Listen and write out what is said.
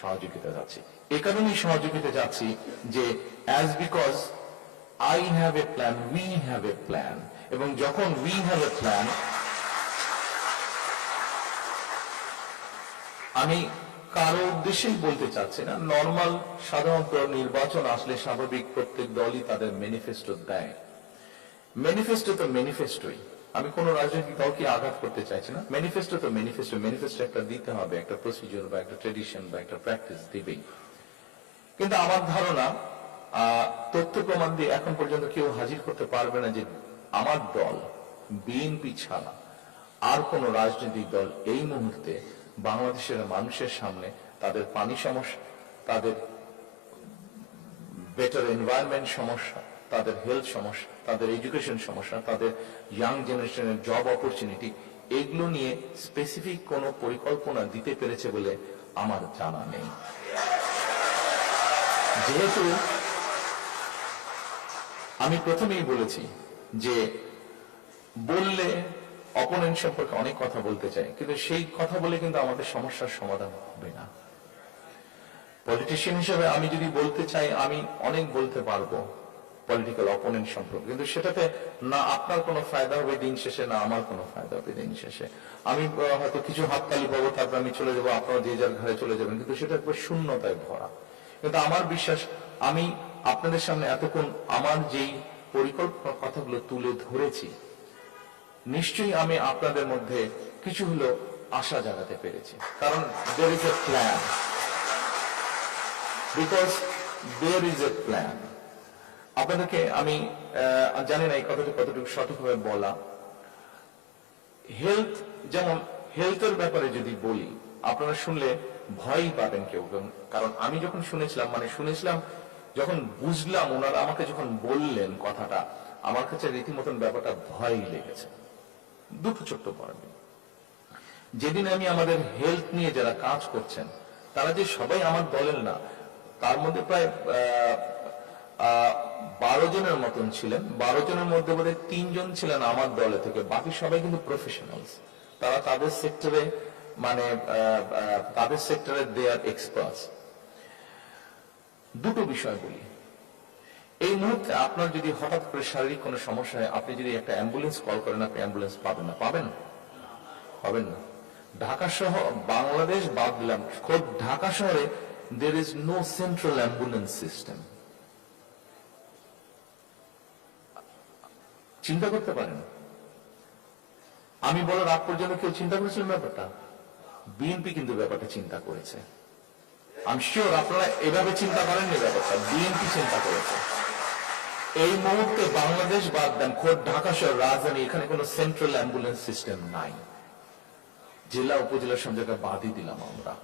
সহযোগিতা যাচ্ছি। এ কারণেই সহযোগিতা যাচ্ছি যে as because I have a plan, we have a plan, এবং যখন উই হ্যাভ এ প্ল্যান, আমি কারো উদ্দেশ্যেই বলতে চাচ্ছি না, নর্মাল সাধারণত নির্বাচন আসলে স্বাভাবিক প্রত্যেক দলই তাদের ম্যানিফেস্টো দেয়। ম্যানিফেস্টো তো ম্যানিফেস্টোই, আমি কোন রাজনৈতিক দলকে আঘাত করতে চাইছি না। ম্যানিফেস্টো তো ম্যানিফেস্টো, ম্যানিফেস্টো একটা দিতে হবে, একটা প্রসিডিউর বা একটা ট্রেডিশন বা একটা প্র্যাকটিস দিবেই। কিন্তু আমার ধারণা তথ্য প্রমাণ দিয়ে এখন পর্যন্ত কেউ হাজির করতে পারবে না যে আমার দল বিএনপি ছাড়া আর কোন রাজনৈতিক দল এই মুহূর্তে বাংলাদেশের মানুষের সামনে তাদের পানি সমস্যা, তাদের বেটার এনভায়রনমেন্ট সমস্যা, তাদের হেলথ সমস্যা, তাদের এডুকেশন সমস্যা, তাদের ইয়াং জেনারেশনের জব অপরচুনিটি, এগুলো নিয়ে স্পেসিফিক কোন পরিকল্পনা দিতে পেরেছে বলে আমার জানা নেই। যেহেতু আমি প্রথমেই বলেছি যে বললে অপোনেন্ট সম্পর্কে অনেক কথা বলতে চাই, কিন্তু সেই কথা বলে কিন্তু আমাদের সমস্যার সমাধান হবে না। পলিটিশিয়ান হিসেবে আমি যদি বলতে চাই, আমি অনেক বলতে পারবো পলিটিক্যাল অপোনেন্ট সম্পর্কে, কিন্তু সেটাতে না আপনার কোনো ফায়দা হবে দিন শেষে, না আমার কোনো ফায়দা হবে দিন শেষে। আমি হয়তো কিছু হাততালি পাবো, তারপর আমি চলে যাবো, আপনারা যে যার ঘরে চলে যাবেন, কিন্তু সেটা একবার শূন্যতায় ভরা। কিন্তু আমার বিশ্বাস, আমি আপনাদের সামনে এতক্ষণ আমার যেই পরিকল্পনার কথাগুলো তুলে ধরেছি, নিশ্চয়ই আমি আপনাদের মধ্যে কিছু হলো আশা জাগাতে পেরেছি। কারণ there is a plan, because there is a plan. আপনাদেরকে আমি জানি না এই কথাটা কতটুকু সঠিকভাবে বলা। হেলথ, যেমন হেলথের ব্যাপারে যদি বলি, আপনারা শুনলে ভয়ই পাবেন কেউ, কারণ আমি যখন শুনেছিলাম যখন বুঝলাম, ওনারা আমাকে যখন বললেন কথাটা, আমার কাছে রীতিমতন ব্যাপারটা ভয়ই লেগেছে। দুটো ছোট্ট পয়েন্ট। যেদিন আমি আমাদের হেলথ নিয়ে যারা কাজ করছেন, তারা যে সবাই আমার দলের না, তার মধ্যে প্রায় 12 জনের মতন ছিলেন। 12 জনের মধ্যে বোধহয় 3 জন ছিলেন আমার দলে থেকে, বাকি সবাই কিন্তু প্রফেশনালস। তারা তাদের সেক্টরে, তাদের সেক্টরে দে আর এক্সপার্টস। দুটো বিষয় বলি, এই মুহূর্তে আপনার যদি হঠাৎ করে শারীরিক কোনো সমস্যা হয়, আপনি যদি একটা অ্যাম্বুলেন্স কল করেন, আপনি অ্যাম্বুলেন্স পাবেন না? পাবেন না। ঢাকা সহ বাংলাদেশ বাদ দিলাম, খোদ ঢাকা শহরে there is no central ambulance system. চিন্তা করতে পারেন, আমি বলার আগ পর্যন্ত কেউ চিন্তা করেছিলেন ব্যাপারটা? বিএনপি কিন্তু ব্যাপারটা চিন্তা করেছে। আমি শিওর আপনারা এভাবে চিন্তা করেননি ব্যাপারটা, বিএনপি চিন্তা করেছে। এই মুহূর্তে বাংলাদেশ বাদ দেন, খোদ ঢাকা শহর রাজধানী, এখানে কোনো সেন্ট্রাল অ্যাম্বুলেন্স সিস্টেম নাই। জেলা উপজেলা সব জায়গায় বাদই দিলাম আমরা।